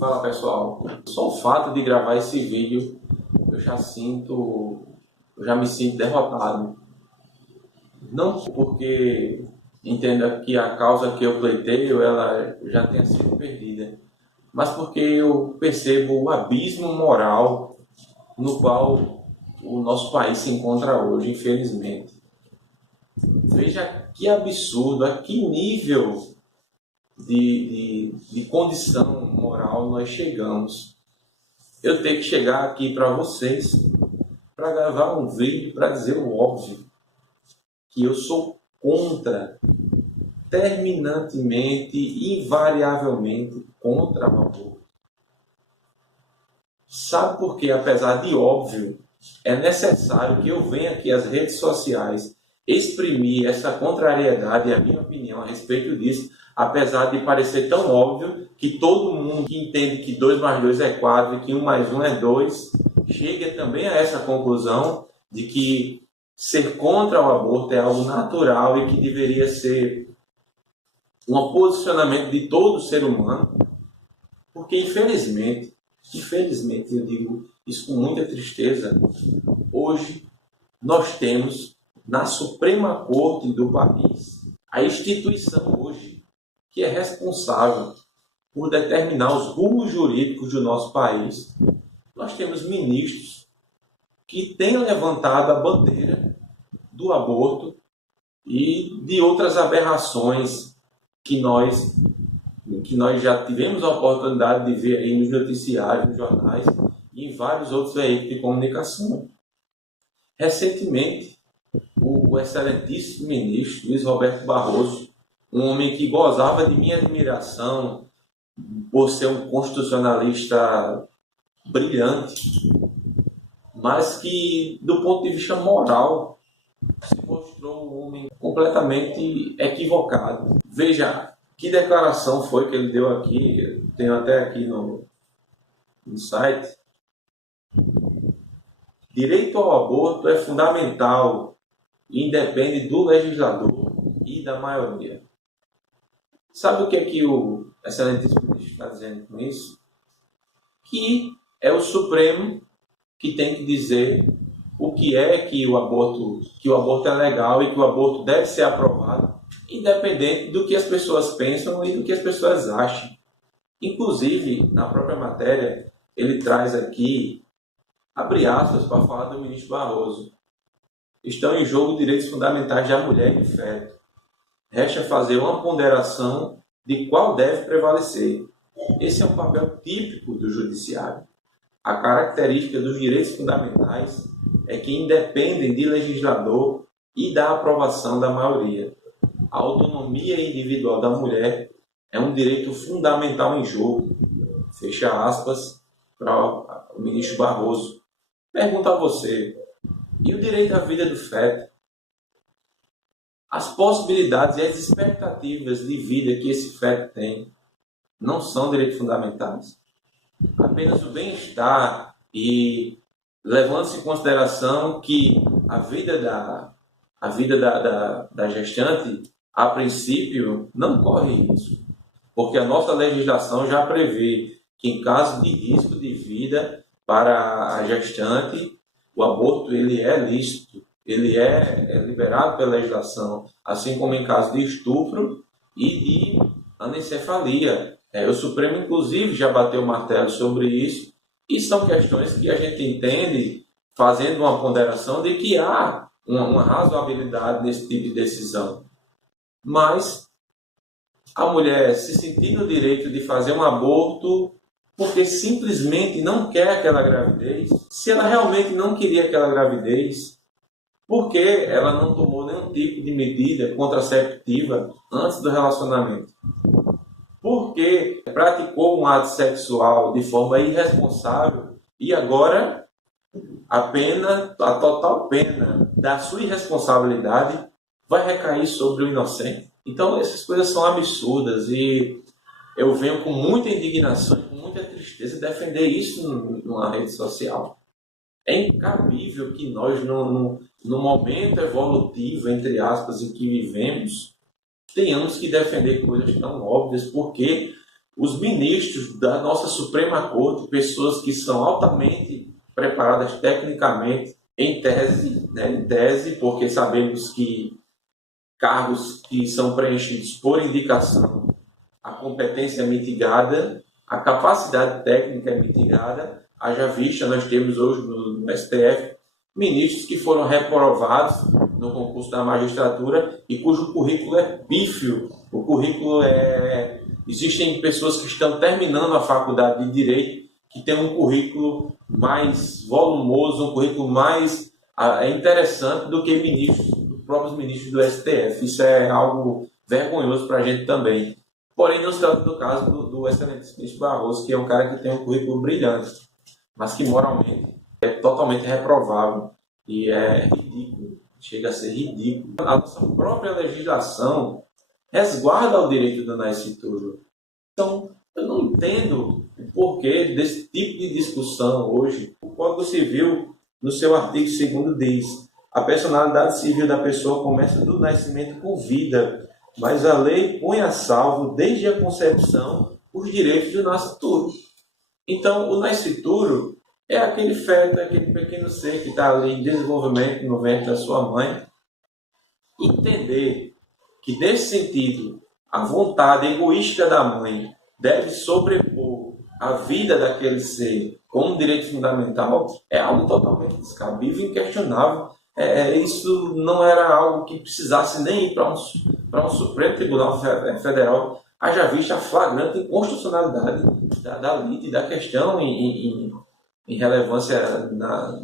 Fala pessoal, só o fato de gravar esse vídeo eu já me sinto derrotado. Não porque entenda que a causa que eu pleiteio ela já tenha sido perdida, mas porque eu percebo o abismo moral no qual o nosso país se encontra hoje, infelizmente. Veja que absurdo, a que nível de condição moral nós chegamos. Eu tenho que chegar aqui para vocês para gravar um vídeo para dizer o óbvio, que eu sou contra, terminantemente, invariavelmente contra o aborto. Sabe por quê? Apesar de óbvio, é necessário que eu venha aqui às redes sociais exprimir essa contrariedade e a minha opinião a respeito disso, apesar de parecer tão óbvio que todo mundo que entende que 2 mais 2 é 4 e que 1 mais 1 é 2, chega também a essa conclusão de que ser contra o aborto é algo natural e que deveria ser um posicionamento de todo ser humano, porque infelizmente, eu digo isso com muita tristeza, hoje nós temos na Suprema Corte do país a instituição hoje que é responsável por determinar os rumos jurídicos do nosso país. Nós temos ministros que têm levantado a bandeira do aborto e de outras aberrações que nós já tivemos a oportunidade de ver aí nos noticiários, nos jornais e em vários outros veículos de comunicação. Recentemente, o excelentíssimo ministro Luiz Roberto Barroso, um homem que gozava de minha admiração por ser um constitucionalista brilhante, mas que, do ponto de vista moral, se mostrou um homem completamente equivocado. Veja que declaração foi que ele deu aqui, tenho até aqui no site. Direito ao aborto é fundamental e independe do legislador e da maioria. Sabe o que o excelentíssimo ministro está dizendo com isso? Que é o Supremo que tem que dizer o que é que o aborto é legal e que o aborto deve ser aprovado, independente do que as pessoas pensam e do que as pessoas acham. Inclusive, na própria matéria, ele traz aqui, abre aspas, para falar do ministro Barroso. Estão em jogo direitos fundamentais da mulher e do feto. Resta fazer uma ponderação de qual deve prevalecer. Esse é um papel típico do judiciário. A característica dos direitos fundamentais é que independem de legislador e da aprovação da maioria. A autonomia individual da mulher é um direito fundamental em jogo. Fecha aspas para o ministro Barroso. Pergunto a você, e o direito à vida do feto? As possibilidades e as expectativas de vida que esse feto tem não são direitos fundamentais? Apenas o bem-estar e levando-se em consideração que a vida da gestante, a princípio, não corre risco, porque a nossa legislação já prevê que em caso de risco de vida para a gestante, o aborto ele é lícito, ele é liberado pela legislação, assim como em caso de estupro e de anencefalia. O Supremo, inclusive, já bateu o martelo sobre isso, e são questões que a gente entende, fazendo uma ponderação de que há uma razoabilidade nesse tipo de decisão. Mas a mulher se sentir no direito de fazer um aborto porque simplesmente não quer aquela gravidez, se ela realmente não queria aquela gravidez, por que ela não tomou nenhum tipo de medida contraceptiva antes do relacionamento? Por que praticou um ato sexual de forma irresponsável e agora a total pena da sua irresponsabilidade vai recair sobre o inocente? Então essas coisas são absurdas e eu venho com muita indignação e com muita tristeza defender isso numa rede social. É incabível que nós, no momento evolutivo, entre aspas, em que vivemos, tenhamos que defender coisas tão óbvias, porque os ministros da nossa Suprema Corte, pessoas que são altamente preparadas tecnicamente, em tese, né, porque sabemos que cargos que são preenchidos por indicação, a competência é mitigada, a capacidade técnica é mitigada. Haja vista, nós temos hoje no STF ministros que foram reprovados no concurso da magistratura e cujo currículo é pífio. O currículo é... Existem pessoas que estão terminando a faculdade de Direito que têm um currículo mais volumoso, um currículo mais interessante do que os próprios ministros do STF. Isso é algo vergonhoso para a gente também. Porém, não se trata do caso do excelente ministro Barroso, que é um cara que tem um currículo brilhante, mas que moralmente é totalmente reprovável e é ridículo, chega a ser ridículo. A nossa própria legislação resguarda o direito do nascituro. Então, eu não entendo o porquê desse tipo de discussão hoje. O Código Civil, no seu artigo 2º, diz: a personalidade civil da pessoa começa do nascimento com vida, mas a lei põe a salvo, desde a concepção, os direitos do nascituro. Então, o nascituro é aquele feto, aquele pequeno ser que está ali em desenvolvimento no ventre da sua mãe. Entender que, nesse sentido, a vontade egoísta da mãe deve sobrepor a vida daquele ser como um direito fundamental é algo totalmente descabível e inquestionável. Isso não era algo que precisasse nem ir para um Supremo Tribunal Federal, haja vista a flagrante inconstitucionalidade da lide, da questão em relevância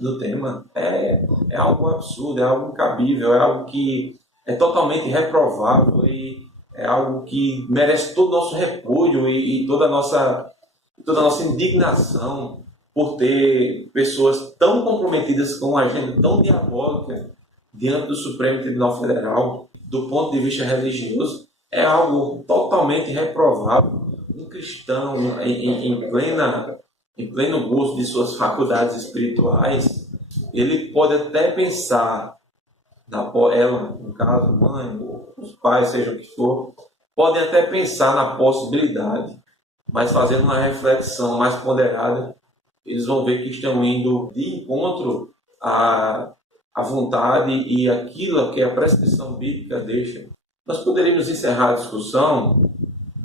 do tema. É algo absurdo, é algo incabível, é algo que é totalmente reprovável e é algo que merece todo o nosso repúdio e toda a nossa indignação por ter pessoas tão comprometidas com uma agenda tão diabólica diante do Supremo Tribunal Federal. Do ponto de vista religioso, é algo totalmente reprovável. Um cristão em pleno gozo de suas faculdades espirituais, ele pode até pensar, ela, no caso, mãe, ou os pais, seja o que for, podem até pensar na possibilidade, mas fazendo uma reflexão mais ponderada, eles vão ver que estão indo de encontro à vontade e aquilo que a prescrição bíblica deixa. Nós poderíamos encerrar a discussão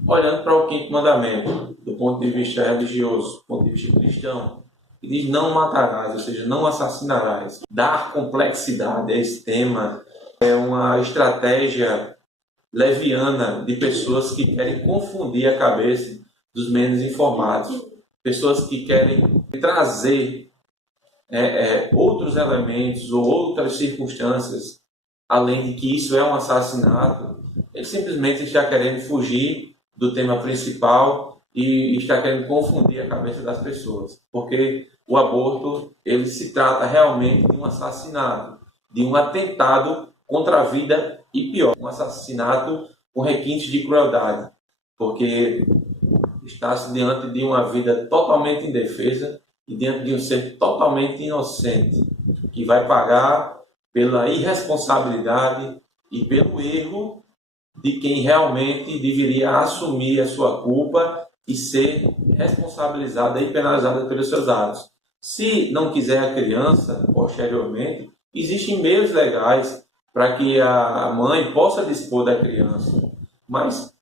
olhando para o 5º mandamento, do ponto de vista religioso, do ponto de vista cristão, que diz: não matarás, ou seja, não assassinarás. Dar complexidade a esse tema é uma estratégia leviana de pessoas que querem confundir a cabeça dos menos informados, pessoas que querem trazer outros elementos ou outras circunstâncias, além de que isso é um assassinato. Ele simplesmente está querendo fugir do tema principal e está querendo confundir a cabeça das pessoas, porque o aborto, ele se trata realmente de um assassinato, de um atentado contra a vida e, pior, um assassinato com requintes de crueldade, porque está-se diante de uma vida totalmente indefesa e diante de um ser totalmente inocente, que vai pagar pela irresponsabilidade e pelo erro de quem realmente deveria assumir a sua culpa e ser responsabilizada e penalizada pelos seus atos. Se não quiser a criança, posteriormente, existem meios legais para que a mãe possa dispor da criança. Mas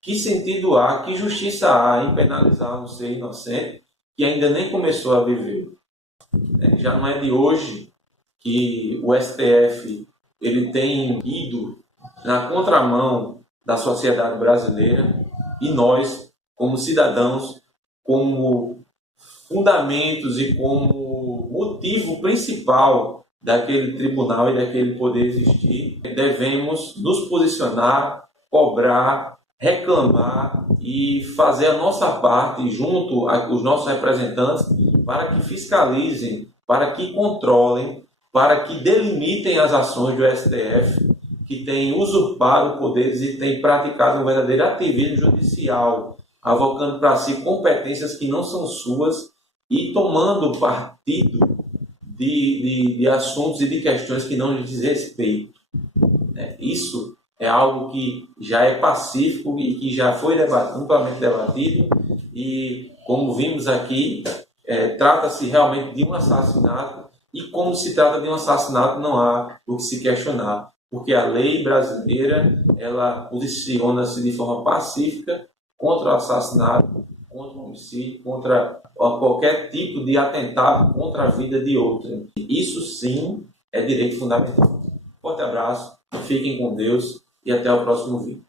que sentido há, que justiça há em penalizar um ser inocente que ainda nem começou a viver? Já não é de hoje que o STF ele tem ido na contramão da sociedade brasileira e nós, como cidadãos, como fundamentos e como motivo principal daquele tribunal e daquele poder existir, devemos nos posicionar, cobrar, reclamar e fazer a nossa parte junto aos nossos representantes para que fiscalizem, para que controlem, para que delimitem as ações do STF, que tem usurpado poderes e tem praticado um verdadeiro ativismo judicial, avocando para si competências que não são suas e tomando partido de assuntos e de questões que não lhes diz respeito. Isso é algo que já é pacífico e que já foi amplamente debatido e, como vimos aqui, trata-se realmente de um assassinato e, como se trata de um assassinato, não há o que se questionar, porque a lei brasileira ela posiciona-se de forma pacífica contra o assassinato, contra o homicídio, contra qualquer tipo de atentado contra a vida de outrem. Isso sim é direito fundamental. Forte abraço, fiquem com Deus e até o próximo vídeo.